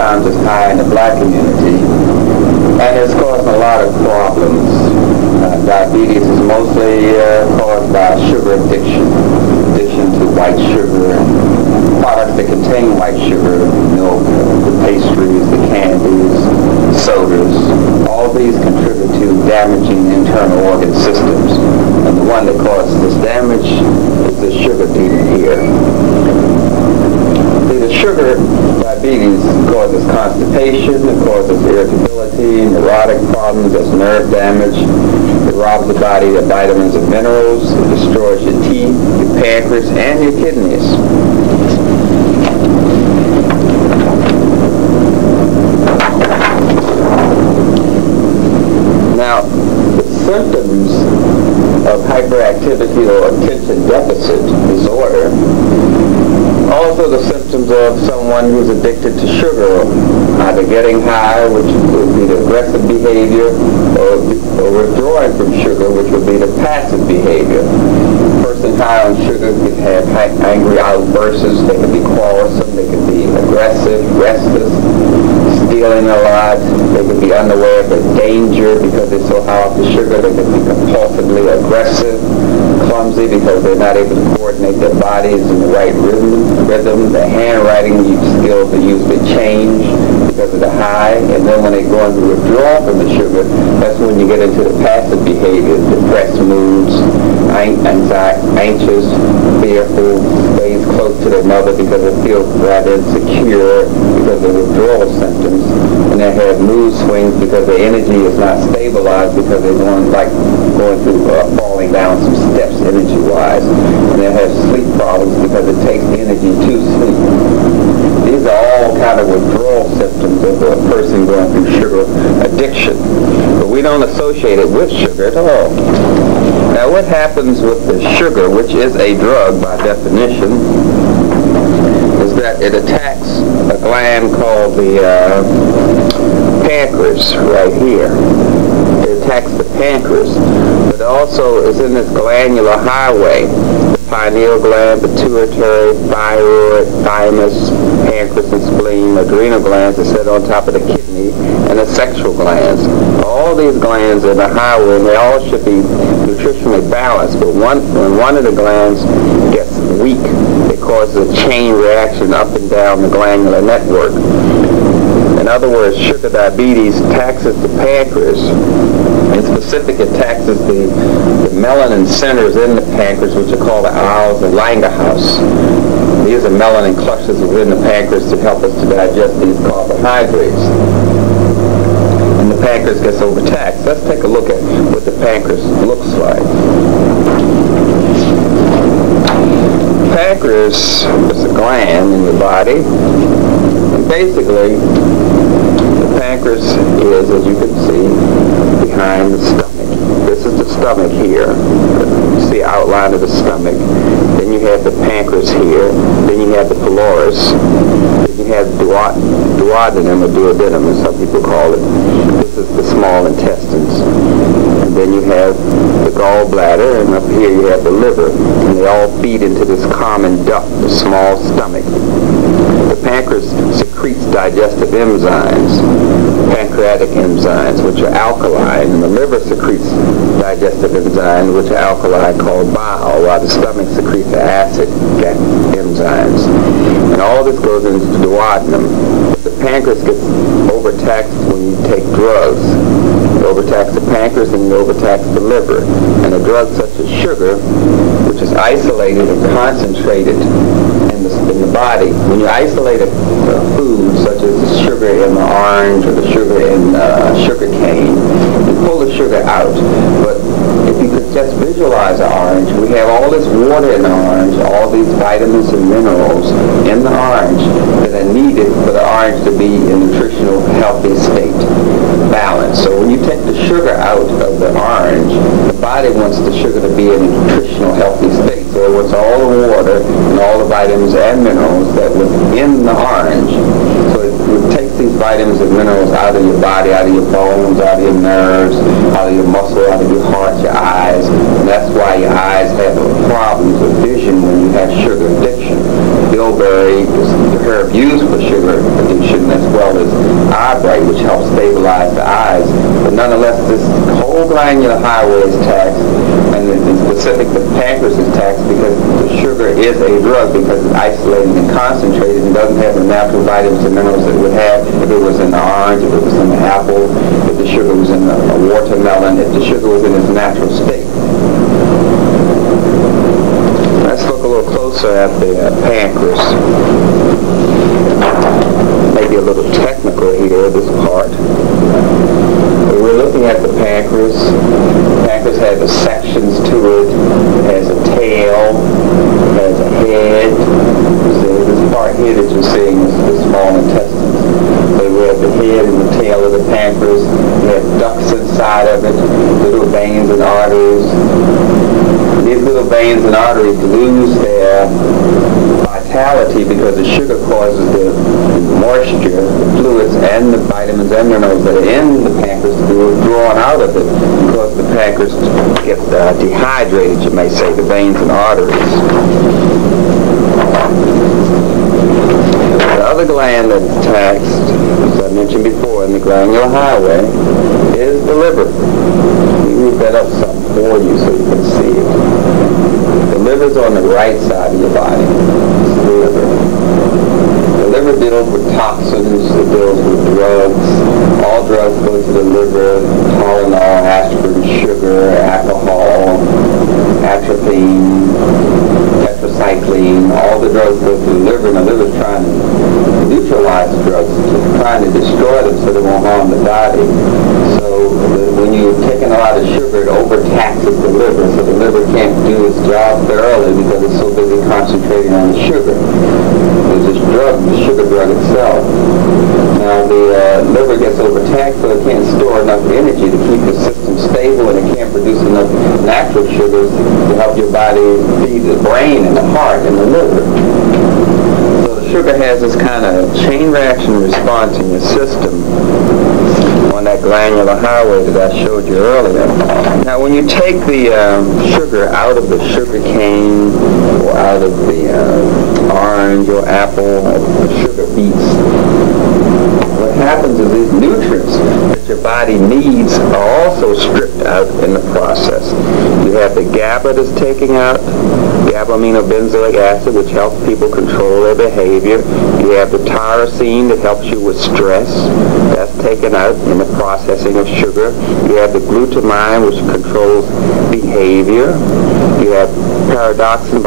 times as high in the black community, and it's causing a lot of problems. Diabetes is mostly caused by sugar addiction to white sugar and products that contain white sugar, milk, the pastries, the candies, sodas. All these contribute to damaging internal organ systems. And the one that causes this damage is the sugar demon here. See, the sugar diabetes causes constipation, it causes irritability, neurotic problems, that's nerve damage. It robs the body of vitamins and minerals. It destroys your teeth, your pancreas, and your kidneys. Now, the symptoms of hyperactivity or attention deficit disorder, also the symptoms of someone who's addicted to sugar, either getting high, which would be the aggressive behavior, or withdrawing from sugar, which would be the passive behavior. A person high on sugar can have angry outbursts, they can be quarrelsome, they can be aggressive, restless, stealing a lot, they can be unaware of the danger because they're so high off the sugar, they can be compulsively aggressive, clumsy because they're not able to coordinate their bodies in the right rhythm. The handwriting skills they usually change because of the high, and then when they go into withdrawal from the sugar, that's when you get into the passive behavior, depressed moods, anxious, fearful, stays close to their mother because they feel rather insecure because of withdrawal symptoms, and they have mood swings because their energy is not stabilized because they're going through falling down some steps energy-wise, and they have sleep problems because it takes energy to sleep. These are all kind of withdrawal symptoms of a person going through sugar addiction, but we don't associate it with sugar at all. Now, what happens with the sugar, which is a drug by definition, is that it attacks a gland called the pancreas right here. It attacks the pancreas, but it also is in this glandular highway. The pineal gland, pituitary, thyroid, thymus, pancreas and spleen, adrenal glands are set on top of the kidney, and the sexual glands. All these glands are in the highway, and they all should be nutritionally balanced, but when one of the glands gets weak, it causes a chain reaction up and down the glandular network. In other words, sugar diabetes taxes the pancreas. In specific, it taxes the melanin centers in the pancreas, which are called the aisles of Langerhaus. These are melanin clusters within the pancreas to help us to digest these carbohydrates. And the pancreas gets overtaxed. Let's take a look at what the pancreas looks like. Pancreas is a gland in your body, and basically the pancreas is, as you can see, behind the stomach. This is the stomach here. You see the outline of the stomach. Then you have the pancreas here. Then you have the pylorus. Then you have duodenum or duodenum, as some people call it. This is the small intestines. And then you have the gallbladder, and up here you have the liver. And they all feed into this common duct, the small stomach. The pancreas secretes digestive enzymes, pancreatic enzymes, which are alkaline, and the liver secretes digestive enzymes, which are alkaline, called bile, while the stomach secretes the acid enzymes. And all this goes into the duodenum. But the pancreas gets overtaxed when you take drugs. You overtax the pancreas and you overtax the liver. And a drug such as sugar, which is isolated and concentrated in the body, when you isolate a food such as the sugar in the orange or the sugar in sugar cane, you pull the sugar out. But if you could just visualize the orange, we have all this water in the orange, all these vitamins and minerals in the orange that are needed for the orange to be in a nutritional healthy state, balance. So when you take the sugar out of the orange, the body wants the sugar to be in a nutritional healthy state. So it wants all the water and all the vitamins and minerals that were in the orange. So it takes these vitamins and minerals out of your body, out of your bones, out of your nerves, out of your muscle, out of your heart, your eyes. And that's why your eyes have problems with vision when you have sugar addiction. Bilberry is the herb used for sugar addiction, as well stabilize the eyes. But nonetheless, this whole glandular highway is taxed, and in specific, the pancreas is taxed because the sugar is a drug, because it's isolated and concentrated and doesn't have the natural vitamins and minerals that it would have if it was in the orange, if it was in the apple, if the sugar was in a watermelon, if the sugar was in its natural state. Let's look a little closer at the pancreas. Maybe a little technical here, this part. We're looking at the pancreas. The pancreas has the sections to it. It has a tail. It has a head. So this part here that you're seeing is the small intestines. So we have the head and the tail of the pancreas. We have ducts inside of it, little veins and arteries. These little veins and arteries lose their vitality because the sugar causes the moisture, the fluids, and the vitamins and minerals that are in the pancreas to be withdrawn out of it, because the pancreas gets dehydrated, you may say, the veins and arteries. The other gland that's taxed, as I mentioned before, in the glandular highway, is the liver. Let me move that up some for you so you can see it. The liver's on the right side of your body. It's the liver. The liver deals with toxins, it deals with drugs. All drugs go to the liver: Tylenol, aspirin, sugar, alcohol, atropine, tetracycline. All the drugs go to the liver, and the liver's trying to neutralize the drugs, trying to destroy them so they won't harm the body. So when you're taking a lot of sugar, it overtaxes the liver, so the liver can't do its job thoroughly because it's so busy concentrating on the sugar. There's this drug, the sugar drug itself. Now the liver gets overtaxed, so it can't store enough energy to keep the system stable, and it can't produce enough natural sugars to help your body feed the brain and the heart and the liver. So the sugar has this kind of chain reaction response in your system on that glandular highway that I showed you earlier. Now when you take the sugar out of the sugar cane, or out of the orange or apple, or the sugar beets, what happens is these nutrients that your body needs are also stripped out in the process. You have the GABA that's taken out, gamma-aminobenzoic acid, which helps people control their behavior. You have the tyrosine that helps you with stress. That's taken out in the processing of sugar. You have the glutamine, which controls behavior. You have pyridoxine